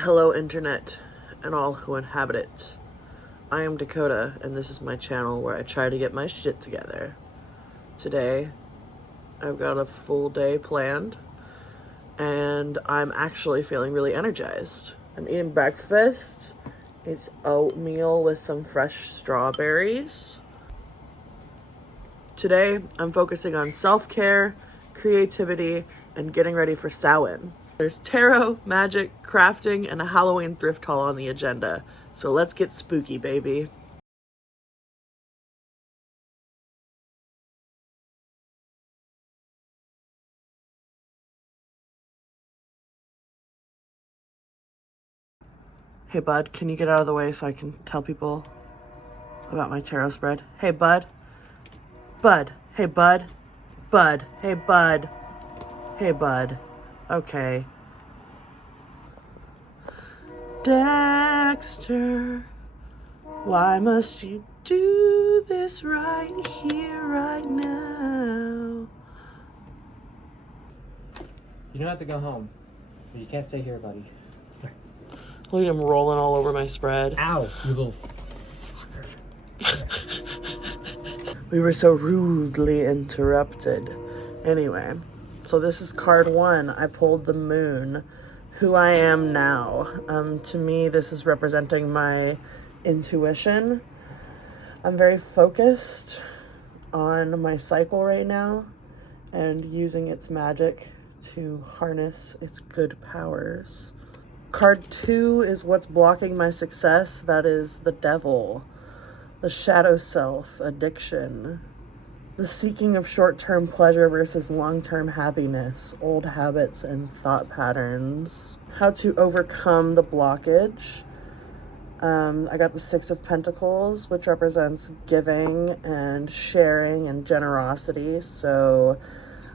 Hello internet and all who inhabit it. I am Dakota and this is my channel where I try to get my shit together. Today, I've got a full day planned and I'm actually feeling really energized. I'm eating breakfast. It's oatmeal with some fresh strawberries. Today, I'm focusing on self-care, creativity, and getting ready for Samhain. There's tarot, magic, crafting, and a Halloween thrift haul on the agenda. So let's get spooky, baby. Hey bud, can you get out of the way so I can tell people about my tarot spread? Hey bud. Bud. Hey bud. Bud. Hey bud. Hey bud. Okay. Dexter, why must you do this right here, right now? You don't have to go home, but you can't stay here, buddy. Look at him rolling all over my spread. Ow, you little fucker. We were so rudely interrupted. Anyway, so this is card one. I pulled the moon. Who I am now. To me, this is representing my intuition. I'm very focused on my cycle right now and using its magic to harness its good powers. Card two is what's blocking my success. That is the devil, the shadow self, addiction, the seeking of short-term pleasure versus long-term happiness, old habits and thought patterns. How to overcome the blockage. I got the Six of Pentacles, which represents giving and sharing and generosity. So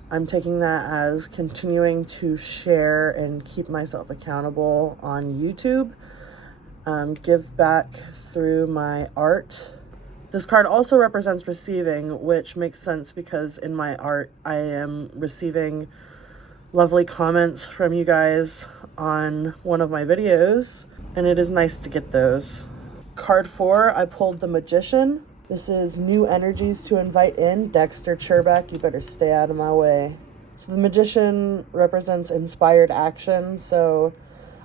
I'm taking that as continuing to share and keep myself accountable on YouTube. Give back through my art. This card also represents receiving, which makes sense because in my art, I am receiving lovely comments from you guys on one of my videos, and it is nice to get those. Card four, I pulled the Magician. This is new energies to invite in. Dexter Cherbeck, you better stay out of my way. So the Magician represents inspired action, so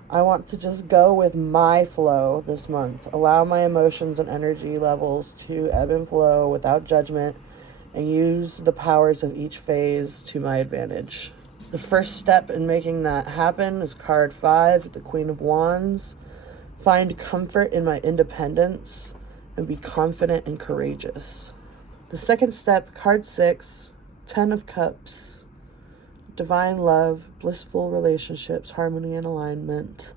I want to just go with my flow this month. Allow my emotions and energy levels to ebb and flow without judgment and use the powers of each phase to my advantage. The first step in making that happen is card five, the Queen of Wands. Find comfort in my independence and be confident and courageous. The second step, card six, Ten of Cups. Divine love, blissful relationships, harmony and alignment.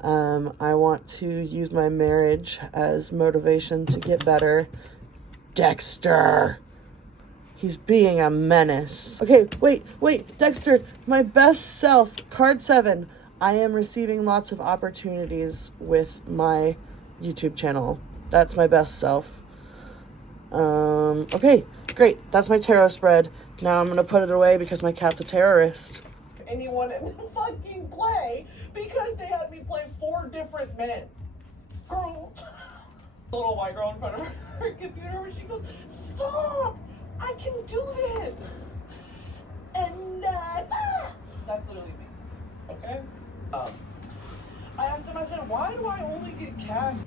I want to use my marriage as motivation to get better. Dexter! He's being a menace. Okay, wait, Dexter, my best self, card seven. I am receiving lots of opportunities with my YouTube channel. That's my best self. Okay, great. That's my tarot spread. Now I'm gonna put it away because my cat's a terrorist. Anyone in the fucking play because they had me play 4 different men. Girl, the little white girl in front of her computer where she goes, "Stop! I can do this!" And that's literally me. Okay? I asked him, I said, why do I only get cast?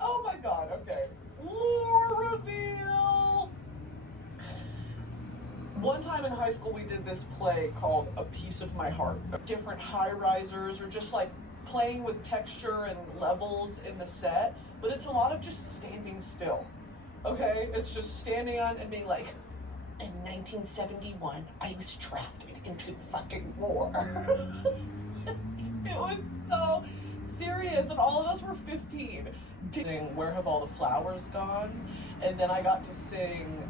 Oh my god, okay. More reveal! One time in high school we did this play called A Piece of My Heart. Different high-risers or just like playing with texture and levels in the set, but it's a lot of just standing still. Okay? It's just standing on and being like, in 1971, I was drafted into the fucking war. It was so serious, and all of us were 15. Sing Where Have All the Flowers Gone? And then I got to sing,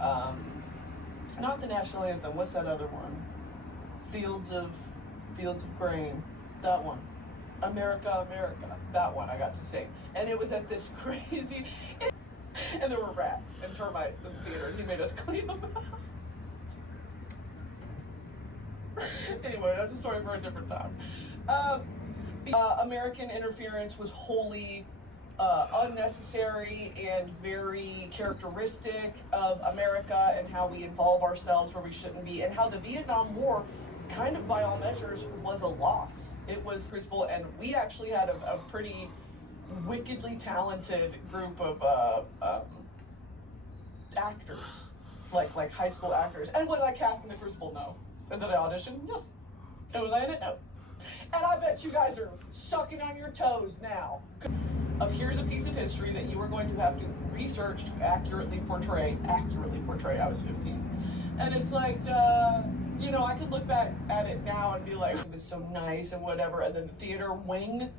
not the national anthem, what's that other one? Fields of Grain, that one. America, America, that one I got to sing. And it was at this crazy, and there were rats and termites in the theater, and he made us clean them out. Anyway, that's a story for a different time. American interference was wholly unnecessary and very characteristic of America and how we involve ourselves where we shouldn't be, and how the Vietnam War, kind of by all measures, was a loss. It was principle, and we actually had a pretty wickedly talented group of actors, like high school actors. And was I cast in the Crucible? No. And did I audition? Yes. And was I in it? No. And I bet you guys are sucking on your toes now. Here's a piece of history that you are going to have to research to accurately portray. I was 15. And it's like, you know, I could look back at it now and be like, it was so nice and whatever. And then the theater wing,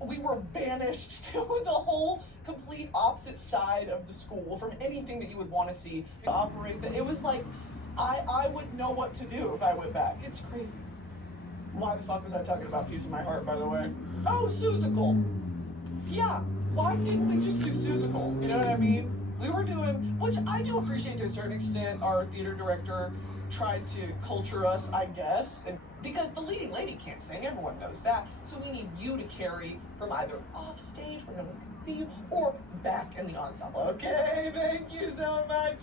we were banished to the whole complete opposite side of the school from anything that you would want to see operate. It was like, I would know what to do if I went back. It's crazy. Why the fuck was I talking about Piece of My Heart, by the way? Oh, Susical. Yeah, why didn't we just do Susical? You know what I mean? We were doing, which I do appreciate to a certain extent, our theater director tried to culture us, I guess. And because the leading lady can't sing, everyone knows that. So we need you to carry from either off stage where no one can see you, or back in the ensemble. Okay, thank you so much.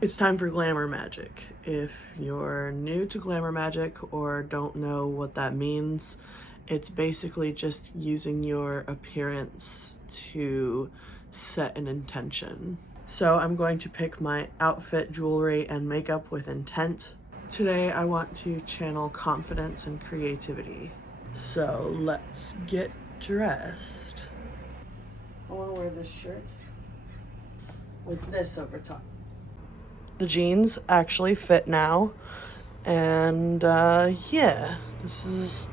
It's time for glamour magic. If you're new to glamour magic or don't know what that means, it's basically just using your appearance to set an intention. So I'm going to pick my outfit, jewelry, and makeup with intent. Today I want to channel confidence and creativity. So let's get dressed. I want to wear this shirt with this over top. The jeans actually fit now, and yeah, this is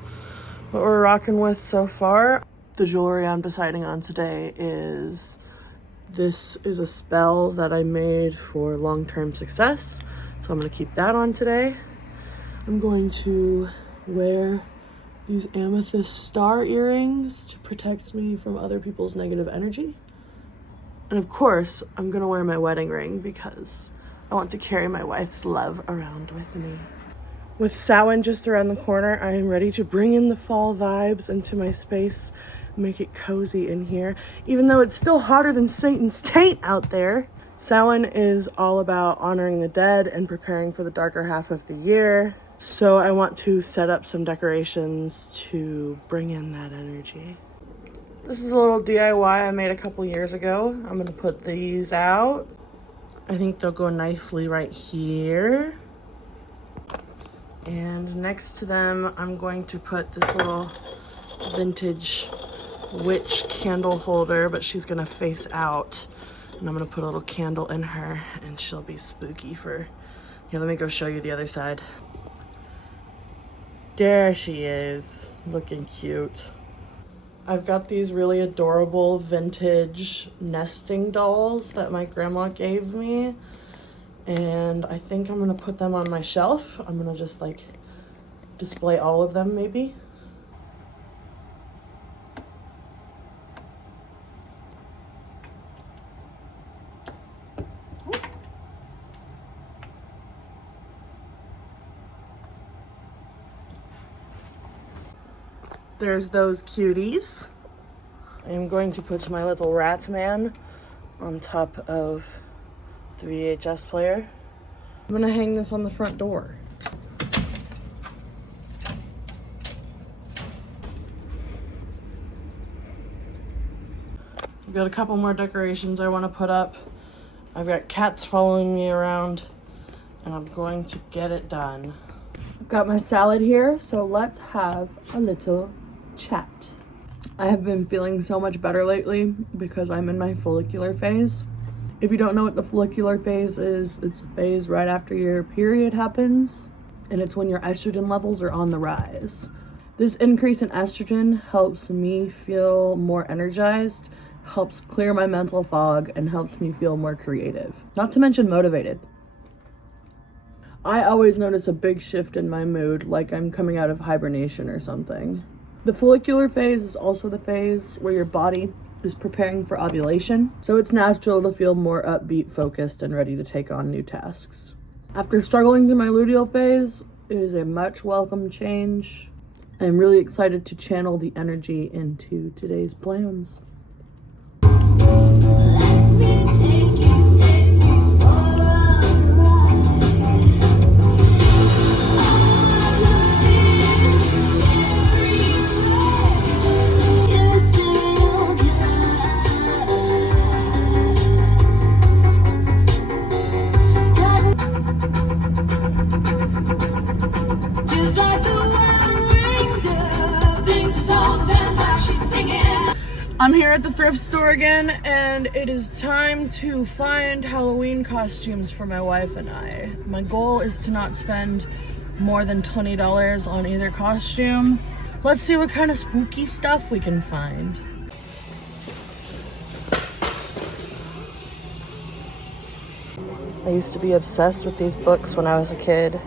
what we're rocking with so far. The jewelry I'm deciding on today is, this is a spell that I made for long-term success, so I'm gonna keep that on today. I'm going to wear these amethyst star earrings to protect me from other people's negative energy. And of course, I'm gonna wear my wedding ring because I want to carry my wife's love around with me. With Samhain just around the corner, I am ready to bring in the fall vibes into my space, make it cozy in here. Even though it's still hotter than Satan's taint out there. Samhain is all about honoring the dead and preparing for the darker half of the year. So I want to set up some decorations to bring in that energy. This is a little DIY I made a couple years ago. I'm gonna put these out. I think they'll go nicely right here. And next to them, I'm going to put this little vintage witch candle holder, but she's gonna face out. And I'm gonna put a little candle in her and she'll be spooky for, here, let me go show you the other side. There she is, looking cute. I've got these really adorable vintage nesting dolls that my grandma gave me, and I think I'm gonna put them on my shelf. I'm gonna just like display all of them maybe. There's those cuties. I'm going to put my little rat man on top of the VHS player. I'm gonna hang this on the front door. I've got a couple more decorations I want to put up. I've got cats following me around, and I'm going to get it done. I've got my salad here, so let's have a little chat. I have been feeling so much better lately because I'm in my follicular phase. If you don't know what the follicular phase is, it's a phase right after your period happens, and it's when your estrogen levels are on the rise. This increase in estrogen helps me feel more energized, helps clear my mental fog, and helps me feel more creative, not to mention motivated. I always notice a big shift in my mood, like I'm coming out of hibernation or something. The follicular phase is also the phase where your body is preparing for ovulation, so it's natural to feel more upbeat, focused, and ready to take on new tasks. After struggling through my luteal phase, it is a much welcome change. I'm really excited to channel the energy into today's plans. Let me take you for a ride. All of this cherry red, you're so good. Just like the one girl sings a song, sounds like she's singing. I'm here at the thrift store again, and it is time to find Halloween costumes for my wife and I. My goal is to not spend more than $20 on either costume. Let's see what kind of spooky stuff we can find. I used to be obsessed with these books when I was a kid.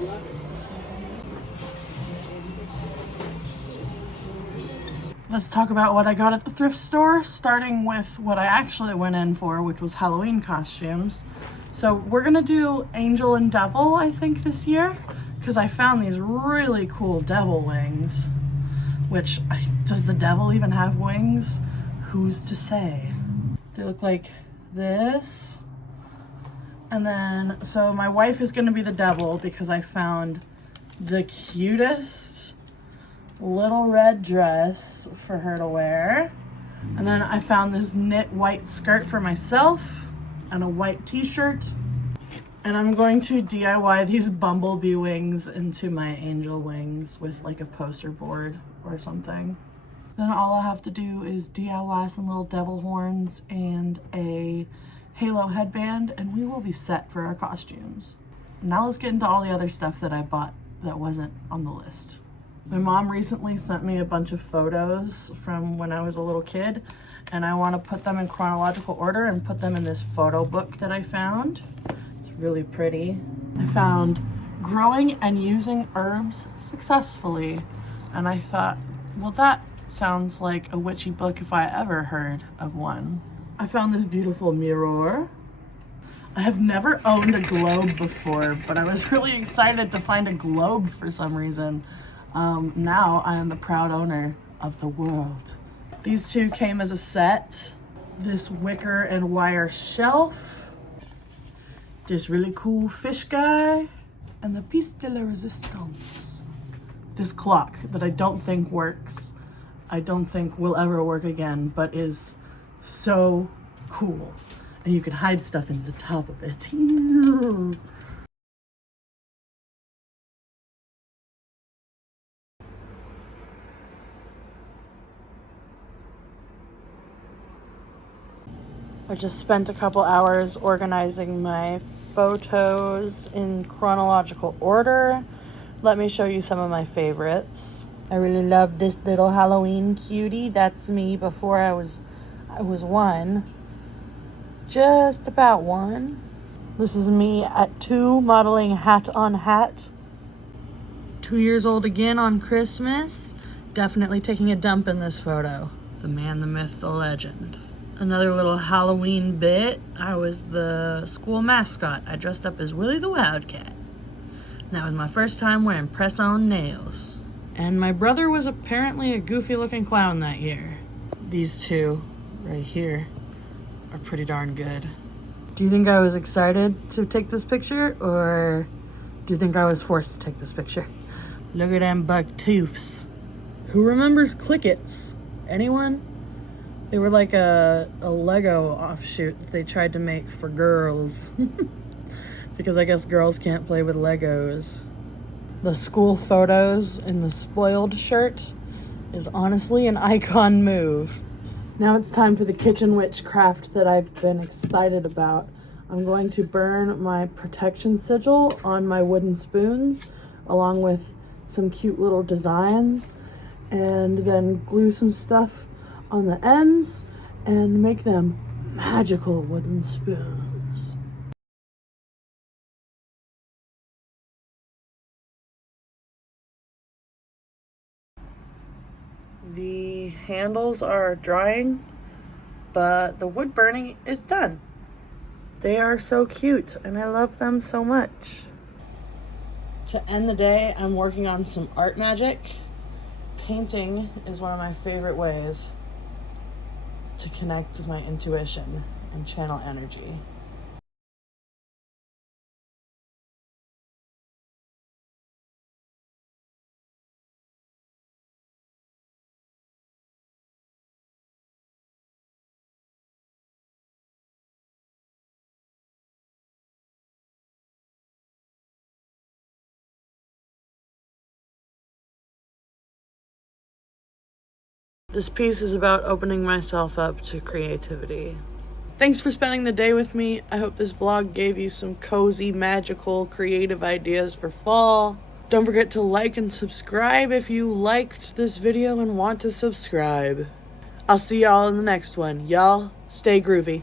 Let's talk about what I got at the thrift store, starting with what I actually went in for, which was Halloween costumes. So we're gonna do Angel and Devil, I think, this year, because I found these really cool devil wings, which, does the devil even have wings? Who's to say? They look like this. And then, so my wife is gonna be the devil because I found the cutest little red dress for her to wear. And then I found this knit white skirt for myself and a white t-shirt. And I'm going to DIY these bumblebee wings into my angel wings with like a poster board or something. Then all I have to do is DIY some little devil horns and a halo headband, and we will be set for our costumes. Now let's get into all the other stuff that I bought that wasn't on the list. My mom recently sent me a bunch of photos from when I was a little kid, and I want to put them in chronological order and put them in this photo book that I found. It's really pretty. I found growing and using herbs successfully, and I thought, well, that sounds like a witchy book if I ever heard of one. I found this beautiful mirror. I have never owned a globe before, but I was really excited to find a globe for some reason. Now I am the proud owner of the world. These two came as a set. This wicker and wire shelf, this really cool fish guy, and the piece de la resistance. This clock that I don't think works. I don't think will ever work again, but is so cool. And you can hide stuff in the top of it. I just spent a couple hours organizing my photos in chronological order. Let me show you some of my favorites. I really love this little Halloween cutie. That's me before I was one. Just about one. This is me at 2 modeling hat on hat. 2 years old again on Christmas. Definitely taking a dump in this photo. The man, the myth, the legend. Another little Halloween bit. I was the school mascot. I dressed up as Willie the Wildcat. And that was my first time wearing press-on nails. And my brother was apparently a goofy-looking clown that year. These two right here are pretty darn good. Do you think I was excited to take this picture, or do you think I was forced to take this picture? Look at them buck tooths. Who remembers Clickets? Anyone? They were like a Lego offshoot that they tried to make for girls. Because I guess girls can't play with Legos. The school photos in the spoiled shirt is honestly an icon move. Now it's time for the kitchen witchcraft that I've been excited about. I'm going to burn my protection sigil on my wooden spoons, along with some cute little designs, and then glue some stuff on the ends and make them magical wooden spoons. The handles are drying, but the wood burning is done. They are so cute and I love them so much. To end the day, I'm working on some art magic, Painting is one of my favorite ways to connect with my intuition and channel energy. This piece is about opening myself up to creativity. Thanks for spending the day with me. I hope this vlog gave you some cozy, magical, creative ideas for fall. Don't forget to like and subscribe if you liked this video and want to subscribe. I'll see y'all in the next one. Y'all, stay groovy.